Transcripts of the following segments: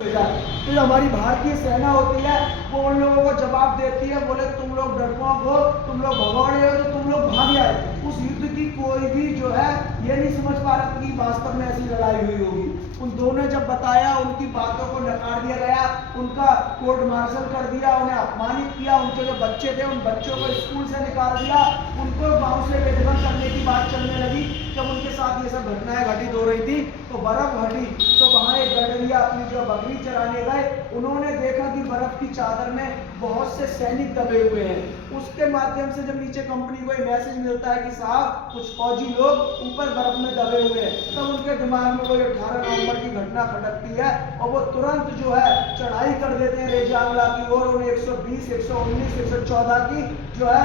तो जो हमारी भारतीय सेना होती है वो उन लोगों को जवाब देती है, बोले तुम लोग डरपोक हो, तुम लोग भगौड़े हो, तो तुम लोग भाग आए। उस युद्ध की कोई भी जो है ये नहीं समझ पा रहा था कि वास्तव में ऐसी लड़ाई हुई होगी। उन दोनों ने जब बताया, उनकी बातों को नकार दिया गया, उनका कोर्ट मार्शल कर दिया, उन्हें अपमानित किया, उनके जो बच्चे थे उन बच्चों को स्कूल से निकाल दिया, उनको गाँव से बेदखल करने की बात चलने लगी। जब उनके साथ ये सब घटनाएं घटित हो रही थी तो बर्फ हटी, तो वहां एक गडरिया अपनी जो बकरी चराने गए, उन्होंने देखा कि बर्फ की चादर में बहुत से सैनिक दबे हुए हैं। उसके माध्यम से जब नीचे कंपनी को मैसेज मिलता है कि साहब कुछ फौजी लोग ऊपर बर्फ में दबे हुए हैं, तब उनके दिमाग में कोई 18 नवंबर की घटना खटकती है और वो तुरंत जो है चढ़ाई कर देते हैं रेजांगला की ओर। उन्हें 120, 119, 114 की जो है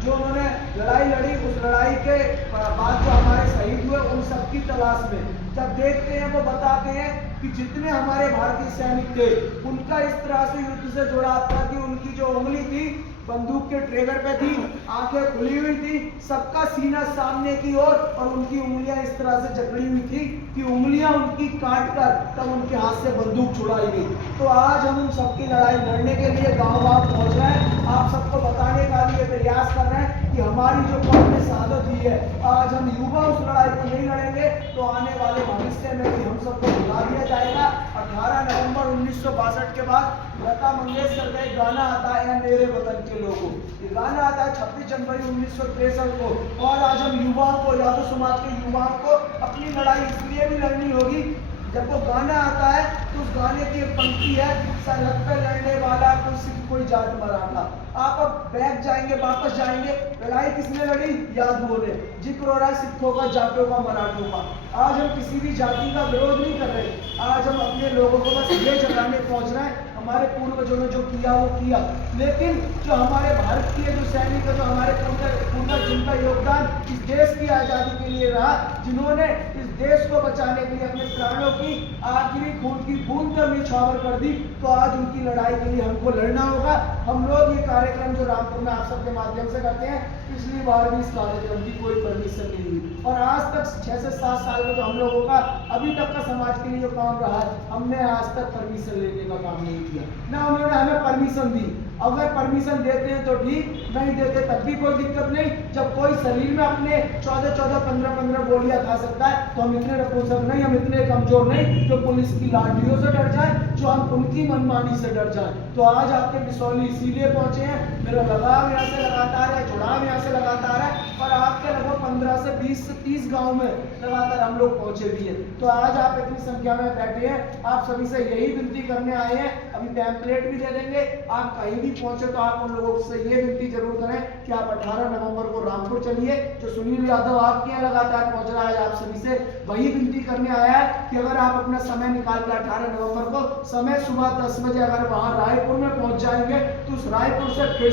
जो उन्होंने लड़ाई लड़ी, उस लड़ाई के बाद जो हमारे शहीद हुए उन सबकी तलाश में जब देखते हैं, वो बताते हैं कि जितने हमारे भारतीय सैनिक थे उनका इस तरह से युद्ध से जुड़ा था कि उनकी जो उंगली थी बंदूक के ट्रिगर पे थी, आंखें खुली हुई थी, सबका सीना सामने की ओर, और उनकी उंगलियां इस तरह से जकड़ी हुई थी कि उंगलियां उनकी काट कर तब उनके हाथ से बंदूक छुड़ाई गई। तो आज हम उन सबकी लड़ाई लड़ने के लिए गांव-गांव पहुंच रहे हैं, आप सबको बताने का लिए प्रयास कर रहे हैं कि हमारी जो कौम ने शहादत हुई है, आज हम युवा उस लड़ाई को नहीं लड़ेंगे तो आने वाले भविष्य में भी हम सबको भुला दिया जाएगा। 18 नवंबर 1962 के बाद लता मंगेशकर का एक गाना आता है मेरे वतन के लोगों, ये गाना आता है 26 जनवरी 1963 को, और आज हम युवाओं को, यादव समाज के युवाओं को अपनी लड़ाई इसलिए भी लड़नी होगी। जब वो गाना आता है तो उस गाने की एक पंक्ति है, सरहद पे लड़ने वाला कोई सिख कोई जाट मराठा। आप अब बैक जाएंगे, वापस जाएंगे, लड़ाई किसने लड़ी? यादवों ने। जिक्र हो रहा है सिखों का, जाटों का, मराठों का। आज हम किसी भी जाति का विरोध नहीं कर रहे, आज हम अपने लोगों को बस ये जगाने पहुंच रहे हैं हमारे पूर्वजों ने जो किया वो किया, लेकिन जो हमारे भारतीय जो सैनिक है, जो हमारे पूर्वज जिनका योगदान इस देश की आज़ादी के लिए रहा, जिन्होंने इस देश को बचाने के लिए अपने प्राणों की आखिरी खून की बूंद तक निछावर कर दी, तो आज उनकी लड़ाई के लिए हमको लड़ना होगा। हम लोग ये कार्यक्रम जो रामपुर में आप सबके माध्यम से करते हैं, पिछली बार भी इस कार्यक्रम की कोई परमिशन नहीं हुई, और आज तक 6 से 7 साल में जो हम लोगों का अभी तक का समाज के लिए जो काम रहा है, हमने आज तक परमिशन लेने का काम नहीं किया, ना उन्होंने हमें परमिशन दी। अगर परमिशन देते हैं तो ठीक, नहीं देते तब भी कोई दिक्कत नहीं। जब कोई शरीर में अपने 14-14, 15-15 गोलियां खा सकता है तो हम इतने नपुंसक नहीं, हम इतने कमजोर नहीं जो पुलिस की लाठियों से डर जाए, जो हम उनकी मनमानी से डर जाए। तो आज आपके बिसौली इसीलिए पहुंचे हैं, मेरा लगाव यहाँ से लगातार है, जुड़ाव यहाँ से लगातार है, और आपके लगभग 15 से 20 से 30 गाँव में लगातार हम लोग पहुंचे भी हैं। तो आज आप इतनी संख्या में बैठे हैं, आप सभी से यही विनती करने आए हैं। अभी पैम्पलेट भी दे देंगे, आप कहीं भी पहुंचे तो आप उन लोगों से ये विनती जरूर करें कि आप 18 नवंबर को रामपुर चलिए। जो सुनील यादव आपके यहाँ लगातार पहुंच रहा है, आप सभी से वही विनती करने आया है कि अगर आप अपना समय निकाल कर 18 नवंबर को समय सुबह 10 बजे अगर वहां रायपुर में पहुंच जाएंगे तो उस रायपुर से फिर